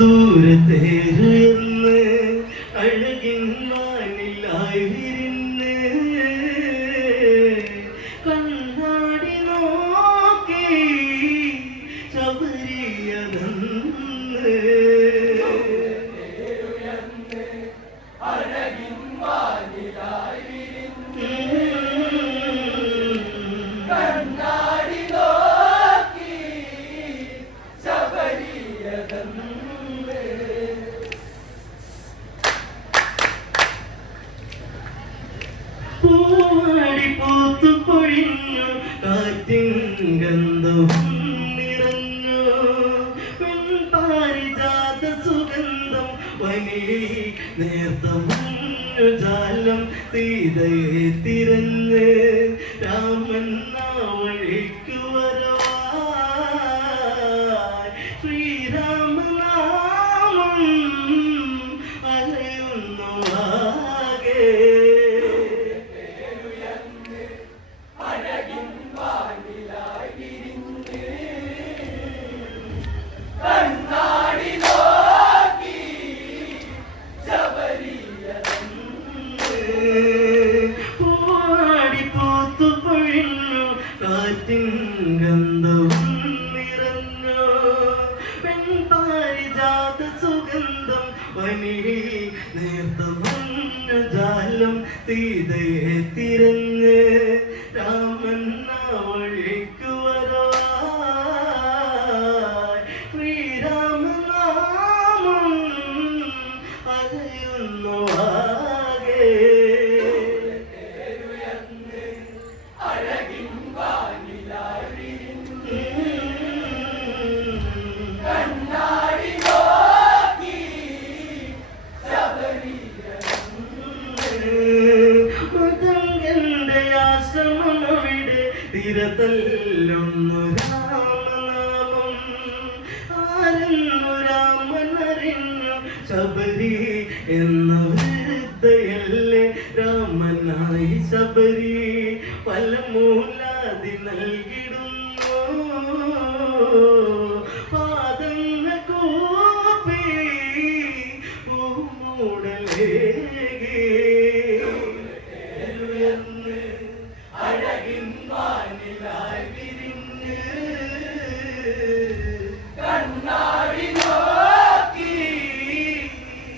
ദൂരത്തേറുന്ന് അഴകിൻ വാനിലായി വിരിന്ന് കണ്ണാടി നോക്കി ശബരിയതെന്ന് അഴകിൻ വാനിലായി വിരിന്ന് കണ്ണാടി നോക്കി ശബരിയതെന്ന് പൂവാടി പൂത്തു പൊഴിഞ്ഞു കാറ്റിൻ ഗന്ധവും നിറഞ്ഞു പെൺപാരിജാത സുഗന്ധം വനിയിൽ നേർത്ത മഞ്ഞുജാലം സീതയെ തിരഞ്ഞ് രാമൻ വഴിക്കു വരവായി ശ്രീരാമനാമം അലയുന്നു ആകെ കണ്ണാടി നോക്കി ശബരിയതെന്ന് പൂവാടി പൂത്തു പൊഴിഞ്ഞു കാറ്റിൻ ഗന്ധവും നിറഞ്ഞു പെൺപാരിജാത സുഗന്ധം വനിയിൽ നേർത്ത മഞ്ഞുജാലം സീതയെ തിരഞ്ഞ് രാമൻ വഴിക്കു വരവായി ശ്രീരാമനാമം അലയുന്നു ആകെ അഴകിൻ വാനിലായി വിരിന്ന് കണ്ണാടി നോക്കി ശബരിയതെന്ന് മതങ്കന്റെ ആശ്രമം അവിടെ തിരതല്ലുന്നു രാമനാമം ആരെന്നു രാമനറിഞ്ഞു ശബരി എന്ന വൃദ്ധയല്ലേ രാമനായി ശബരി പല മൂലാതി നൽകിടുന്നു പാദങ്ങൾ കൂപ്പി പൂമൂടലേകി അഴകിൻ വാനിലായി വിരിന്ന് കണ്ണാടി നോക്കി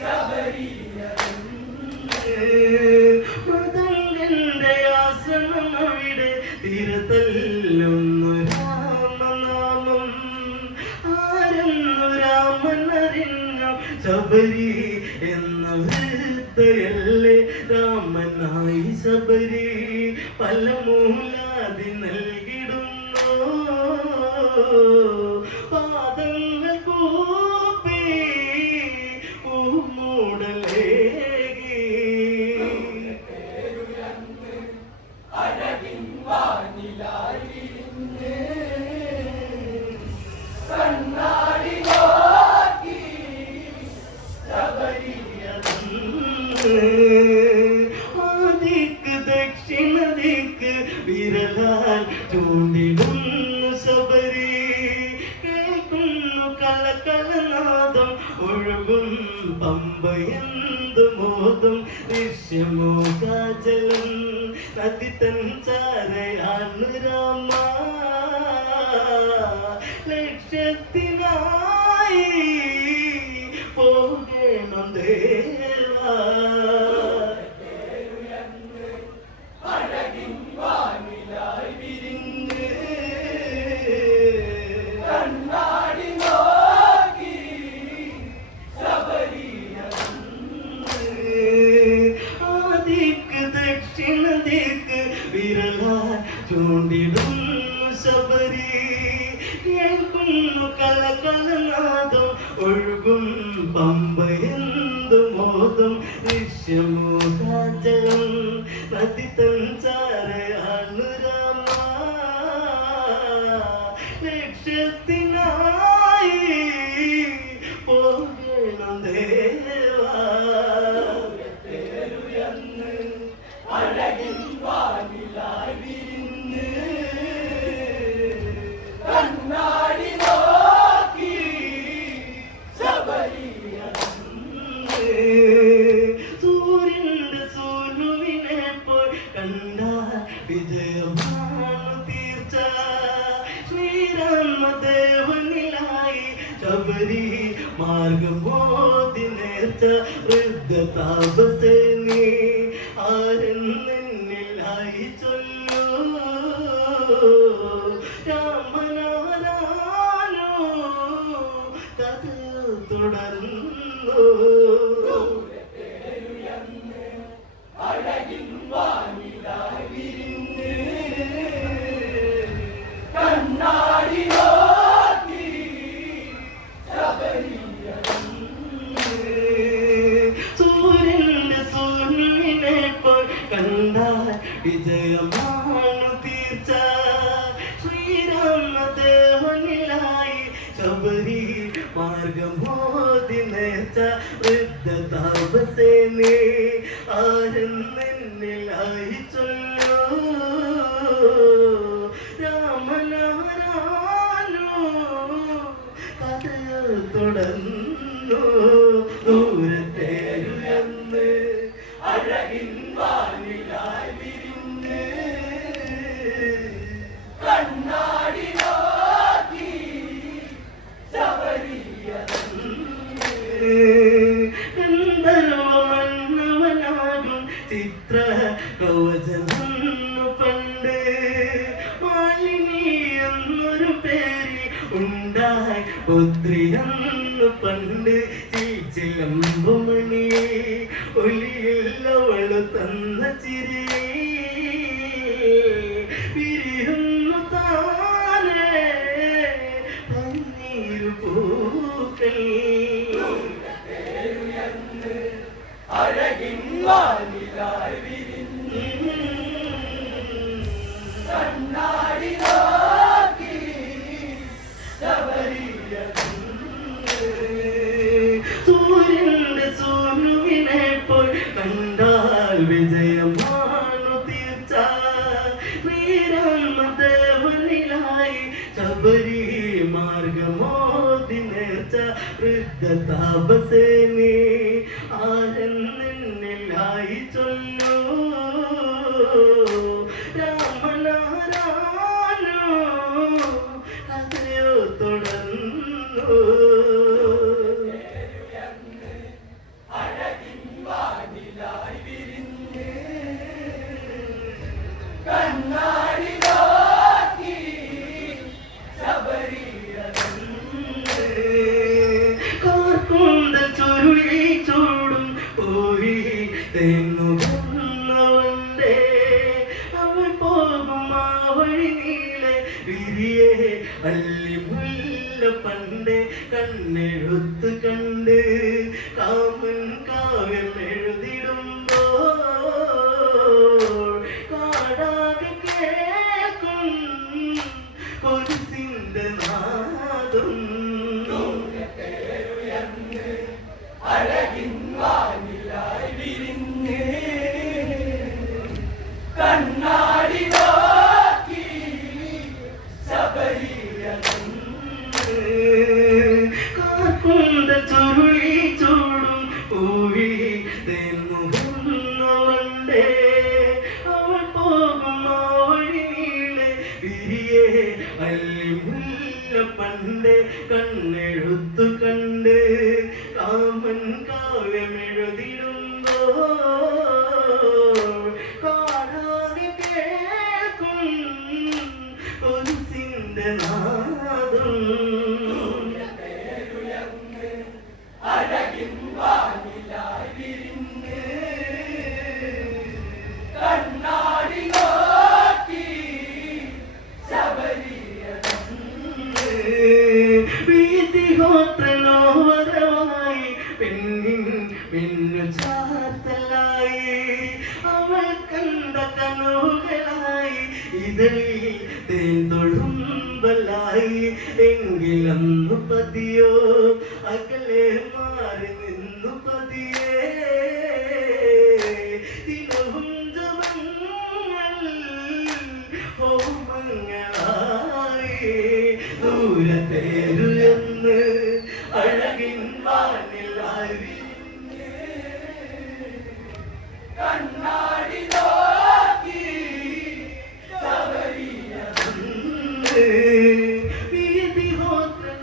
ശബരിയതെന്ന് മതങ്കന്റെ ആശ്രമം അവിടെ തിരതല്ലുന്നു രാമനാമം ആരെന്നു രാമനറിഞ്ഞു ശബരി എന്ന വൃദ്ധയല്ലേ രാമനായി ശബരി പല മൂലാതി നൽകിടുന്നു പാദങ്ങൾ കൂപ്പി പൂമൂടലേകി അഴകിൻ വാനിലായി വിരിന്ന് കണ്ണാടി നോക്കി ശബരിയതെന്ന് ആദിക്ക് ദക്ഷിണ ദിക്ക് വിരലാൽ ചൂണ്ടിടുന്നു ശബരി കേൾക്കുന്നു കലകലനാദം ഒഴുകും പമ്പയെന്തു മോദം ദൃശ്യമോ കാജലം നദി തൻ ചാരയാണ് രാമ ലക്ഷ്യത്തിനായി പോകണം ദേവാ അഴകിൻ വാനിലായി വിരിഞ്ഞ് കണ്ണാടി നോക്കി ശബരിയതെന്ന് ആദിക്ക് ദക്ഷിണ ദിക്ക് വിരലാൽ ചൂണ്ടിടുന്നു ശബരി കേൾക്കുന്നു കലകലനാദം ഒഴുകും പമ്പയെന്തു മോദം ദൃശ്യമോ കാജലം നദി തൻ ചാരയാണ് രാമ ലക്ഷ്യത്തിനായി പോകണം ദേവാ അഴകിൻ വാനിലായി വിരിന്ന് കണ്ണാടി നോക്കി ശബരി മാർഗം മോതി നേർച്ച വൃദ്ധ താപസേനി ആരെന്നില്ലായി ചൊല്ലൂ രാമനാരാനോ കഥ തുടർന്നു അഴകിൻ വാനിലായി വിരിഞ്ഞ് കണ്ണാടി നോക്കി സൂര്യന്റെ സൂര്യനെ പോൽ കണ്ടാൽ വിജയമാണു തീർച്ച ശ്രീരാമദേവനിലായി ശബരി മാർഗമോതി നേർച്ച വൃദ്ധ താപസേനി ആരെന്നില്ലായി ചൊല്ലൂ രാമനാരാനോ കഥയോ തുടർന്നു ദൂരത്തേരുയർന്ന് അഴകിൻ വാനിലായി വിരിഞ്ഞ് കണ്ണാടി നോക്കി ഗന്ധർവമന്നവനാകും ചിത്ര കവചമെന്നു പണ്ട് മാലിനി എന്നൊരു പേര് ഉണ്ടായി പുത്രിയെന്നു പണ്ട് ചിലമ്പുമണിയെ ഒലിയില്ലവള് തന്ന ചിരി പിരിയുന്നു താനേ പന്നീരു പൂക്കൾ അഴകിൻ വാനിലായി വിരിഞ്ഞ് കണ്ണാടി നോക്കി സൂര്യന്റെ സൂനുവിനെ പോൽ കണ്ടാൽ വിജയമാണു തീർച്ച ശ്രീരാമദേവനിലായി ശബരി മാർഗമോതി നേർച്ച വൃദ്ധ താപസേനി ആരെന്നില്ലായി ചൊല്ലൂ രാമനാരാനോ കഥയോ തുടർന്നു അഴകിൻ വാനിലായി വിരിഞ്ഞ് കണ്ണാടി നോക്കി കാർക്കൂന്തൽ ചുരുളി ചൂടും പോയി തെന്നുവന്നവന്റെ അവൾ പോകും ആ വഴി നീളെ വിരിയെ അല്ലിമുല്ല പണ്ട് കണ്ണെഴുത്ത് കണ്ട് കാമൻ കാവ്യം എഴുതിടുമ്പോൾ കാടാകെ കേൾക്കും ഒരു സിന്ധനാദം അഴകിൻ വാനിലായി വിരിഞ്ഞ് കണ്ണാടി നോക്കി കാർക്കൂന്തൽ ചുരുളി ചൂടും പൂവി തെന്നുവന്നവന്റെ അവൾ പോകും ആ വഴി നീളെ വിരിയെ അല്ലിമുല്ല പണ്ട് കണ്ണെഴുത്തു കണ്ട് കാമൻ കാവ്യമെഴുതിടുമ്പോൾ കാടാകെ കേൾക്കും ഒരു സിന്ധനാദം അഴകിൻ വാനിലായി വിരിഞ്ഞ് കണ്ണാടി നോക്കി വീതിഹോത്രനോവരമായി പെണ്ണിൻ മിന്നു ചാർത്തലായി അവൾ കണ്ട കനവുകളായി ഇതളിൽ തേന്തൊടുമ്പലായി എങ്കിലന്നു പതിയോ അകലെ മാറി നിന്നു പതിയേ ദിനവും ജപങ്ങൾ ഹോമങ്ങളായി ദൂരത്തേരുയെന്ന് അഴകിൻ വാനിലായി കണ്ണാടി നോക്കി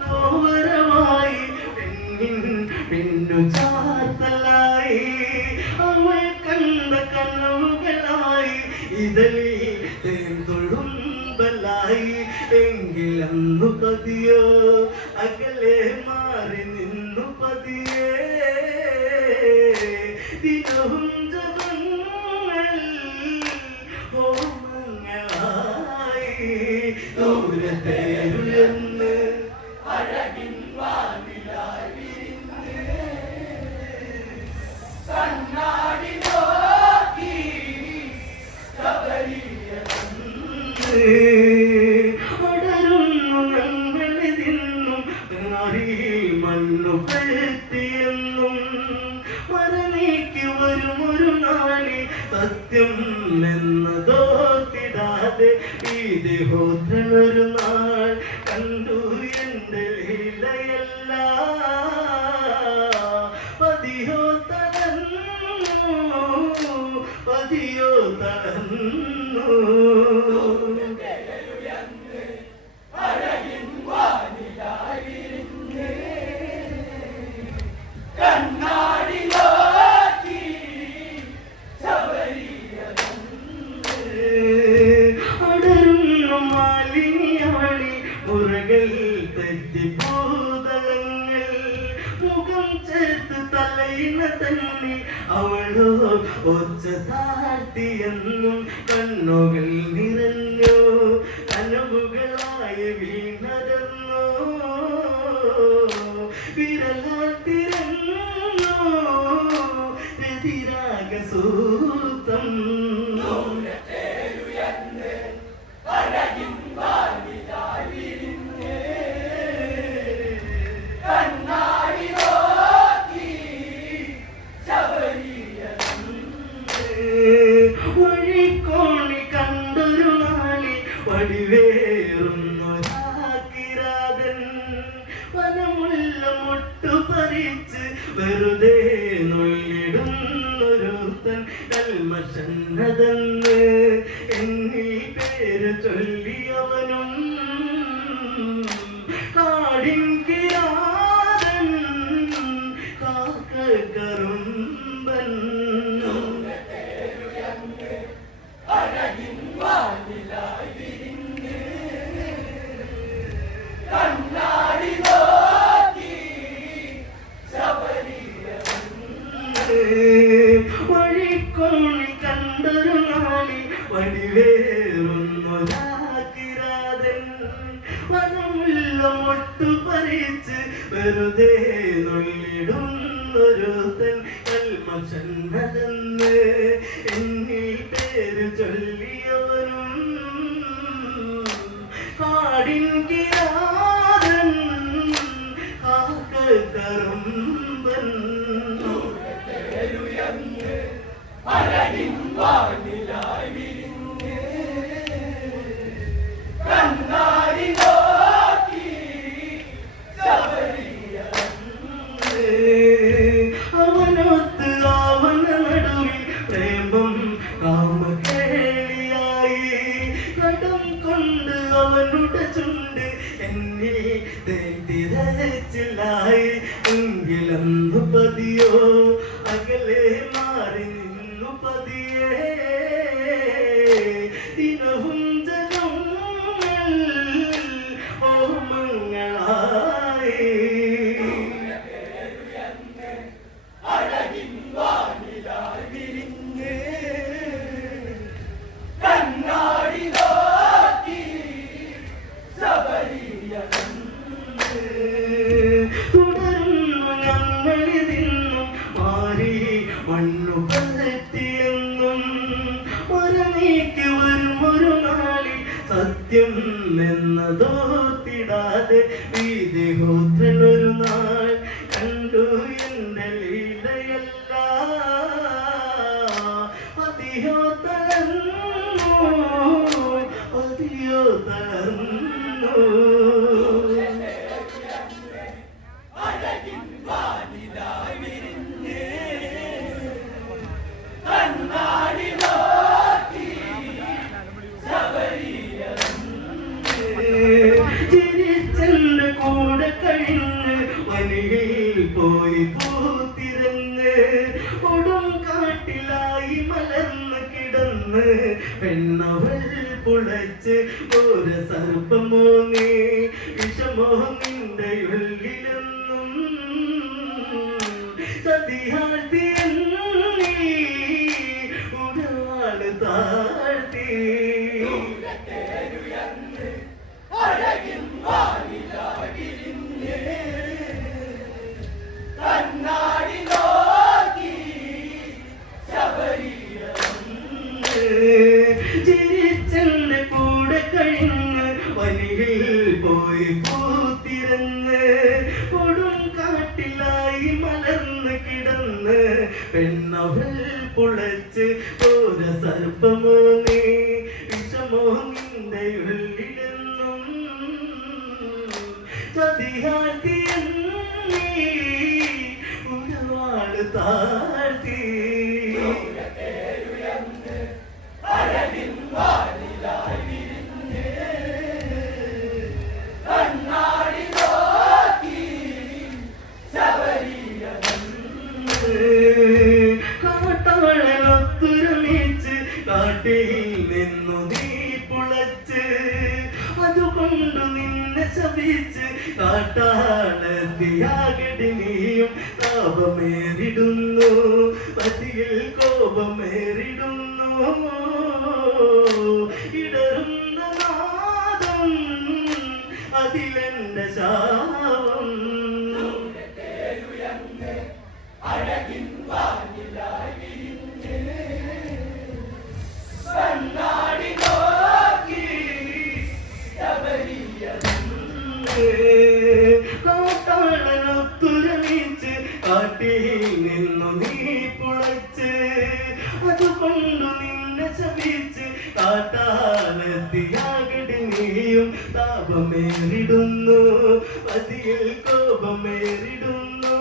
വീതിഹോത്രനോവരമായി പെണ്ണിൻ പിന്നു ചാർത്തലായി അവൾ കണ്ട കനവുകളായി ഇതളിൽ തേന്തൊഴുമ്പലായി എങ്കിലന്നു പതിയോ അകലെ മാറി നിന്നു പതിയേ ദിനവും ജപങ്ങൾ ഹോമങ്ങളായി ദൂരത്തേരുയെന്ന് അഴകിൻ വാനിലായി കണ്ണാടി നോക്കി അടരുന്നു ഞങ്ങളിതിന്നും മണ്ണു പെഴുത്തിയെന്നും മരനീക്ക് വരുമൊരു നാളി സത്യം എന്നതോർത്തിടാതെ ഈ ദേഹോത്രനൊരു നാൾ കണ്ടു എൻ്റെ ലീലയല്ല പതിയോ തടന്നു അഴകിൻ വാനിലായി കണ്ണാടി നോക്കി അടരുന്നു മാലിന്യാളി മുറകൾ തെറ്റിപ്പൂതളങ്ങൾ മുഖം ചേർത്ത് തലയിന തന്നി അവളോ ഒച്ച താഴ്ത്തിയെന്നും കണ്ണുകൾ നിറഞ്ഞു കനവുകളായി വീണതെന്നോ വിരലാത്തിരഞ്ഞു രതിരാഗസൂത്തം അഴകിൻ വാനിലായി കണ്ണാടി നോക്കി വഴിക്കോണി കണ്ടൊരു നാളി വടിവേറുന്നൊരാകിരാതൻ വനമുള്ള മുട്ടു പറിച്ച് വെറുതെ നൊല്ലിടുന്നൊരുത്തൻ കൽമഷന്നതെന്ന് എന്നിൽ പേര് ചൊല്ലിയവനും കാടിൻ കിരാതൻ കാക്കറുമ്പൻ അഴകിൻ വാനിലായി കണ്ണാടി നോക്കി വഴിക്കോണി കണ്ടൊരു നാളി വടിവേറുന്നൊരാകിരാതൻ വനമുള്ള മൊട്ടു പറിച്ച് വെറുതെ നൊല്ലിടുന്നൊരുത്തൻ കൽമഷന്നതെന്ന് എന്നിൽ പേര് ചൊല്ലിയവനും കാടിൻ കിരാതൻ കാക്കറുമ്പൻ അഴകിൻ വാനിലായി കണ്ണാടി നോക്കി അവനൊത്ത് അവന നടുവിൽ പ്രേമം കാമകേളിയായി കടം കൊണ്ട് അവനുടെ ചുണ്ട് എന്നിൽ തെറ്റിരച്ചില്ലായി എങ്കിലന്നു പതിയോ അകലെ മാറി നിന്നു പതിയേ ദിനവും ജനങ്ങൾ ഓമങ്ങളായി അഴകിൻ വാനിലായി കണ്ണാടി നോക്കി തുടർന്നു ഞങ്ങളിതിന്നും മാറി മണ്ണു പരത്തിയെന്നും ഒരനീക്ക് വരുമൊരു നാളിൽ സത്യം എന്നതോർത്തിടാതെ ഈ ദേഹോത്രനൊരു നാൾ കണ്ടു എൻ്റെ ലീലയല്ല പതിയോ തളർന്നു പതിയോ തളർന്നു അഴകിൻ വാനിലായി കണ്ണാടി നോക്കി ചിരിച്ചെന്റെ കൂടെ കഴിഞ്ഞ് വലിയിൽ പോയി പൂത്തിരന്ന് കൊടും കാട്ടിലായി മലർന്ന് കിടന്ന് പെണ്ണവൾ പുളച്ച് ഒരു സർപ്പമോ നീ വിഷമോ നിന്റെ ഉള്ളിലെന്നും ചതിയാഴ്ത്തി ഉടവാള് താഴ്ത്തി അഴകിൻ വാനിലാവിരിഞ്ഞ് കണ്ണാടി നോക്കി ചിരിച്ചെന്റെ കൂടെ കഴിഞ്ഞ് വനിയിൽ പോയി പൂത്തിരന്ന് കൊടും കാട്ടിലായി മലർന്ന് കിടന്ന് പെണ്ണവൾ പുളച്ച് ഒരു സർപ്പമോ നീ വിഷമോ നിന്റെ ഉള്ളിലെന്നും ചതിയാഴ്ത്തി ഉടവാള് താഴ്ത്തി അഴകിൻ വാനിലാവിരിഞ്ഞ് കണ്ണാടി നോക്കി കാട്ടാളനൊത്തുരമിച്ച് കാട്ടിൽ നിന്നു നീ പുളച്ച് അതുകൊണ്ട് നിന്നെ ശപിച്ച് കാട്ടാളത്തിയാകടി നീയും താപമേറിടുന്നു പതിയിൽ കോപമേറിടുന്നു ഇടറുന്ന നാദം അതിലെന്റെ ശാപം അഴകിൻ വാനിലാവിരിഞ്ഞ് കണ്ണാടി നോക്കി കാട്ടാളനൊത്തുരമിച്ച് കാട്ടിൽ നിന്നു നീ പുളച്ച് അതുകൊണ്ടു നിന്നെ ശപിച്ച് കാട്ടാളത്തിയാകടി നീയും താപമേറിടുന്നു പതിയിൽ കോപമേറിടുന്നു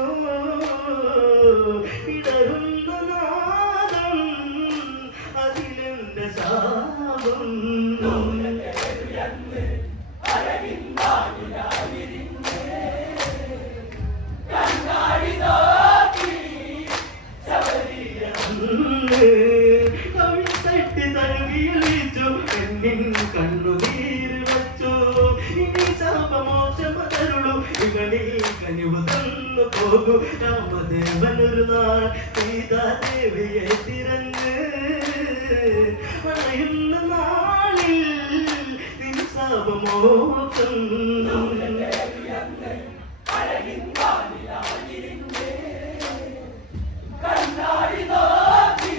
ഇടറുന്ന നാദം അതിലെന്റെ ശാപം അഴകിൻ വാനിലാവിരിഞ്ഞ് കണ്ണാടി നോക്കി തട്ടി തഴുകിയളിച്ചു പെണ്ണിൻ കണ്ണുനീര് വച്ചു ഇനി ശാപമോക്ഷമതരുളു ഇകളിൽ കനിവ് തന്നു പോകും രാമദേവനൊരു നാൾ സീതാദേവിയെ തിരഞ്ഞ് അണയുന്ന നാളിൽ നിൻ ശാപമോക്ഷം അഴകിൻ വാനിലാവിരിഞ്ഞ് കണ്ണാടി നോക്കി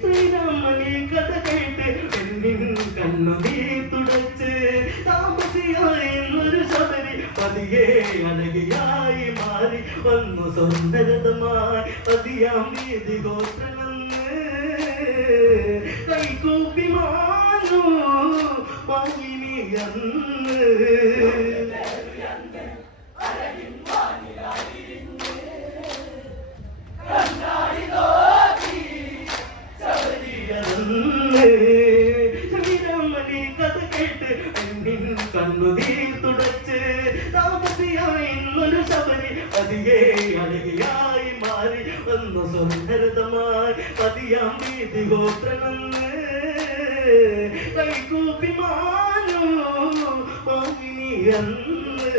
ശ്രീരാമനെ കഥ കേട്ട് പെണ്ണിൻ കണ്ണുനീർ തുടച്ച് താമസിയായി എന്നൊരു ശബരി പതിയെ അഴകിയായി മാറി വന്നു സുന്ദരതമായി പതിയാം വീതി ഗോത്രമെന്ന് കൈകൂപ്പി മാനു മാലിനി അന്ന് അഴകിൻ വാനിലാവിരിഞ്ഞ് കണ്ണാടി നോക്കി ശ്രീരാമനെ കഥ കേട്ട് പെണ്ണിൻ കണ്ണുനീർ തുടച്ച് താമസിയായി എന്നൊരു ശബരി പതിയെ അഴകിയായി മാറി വന്നു സുന്ദരതമായി പതിയാം വീതി ഗോത്രമെന്ന് കൈകൂപ്പി മാനു മാലിനി അന്ന്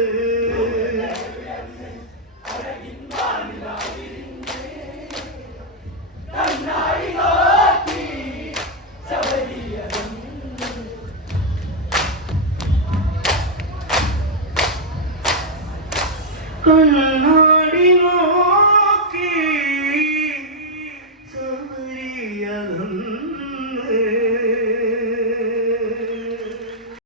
അഴകിൻ വാനിലാവിരിഞ്ഞ് കണ്ണാടി നോക്കി കണ്ണാടി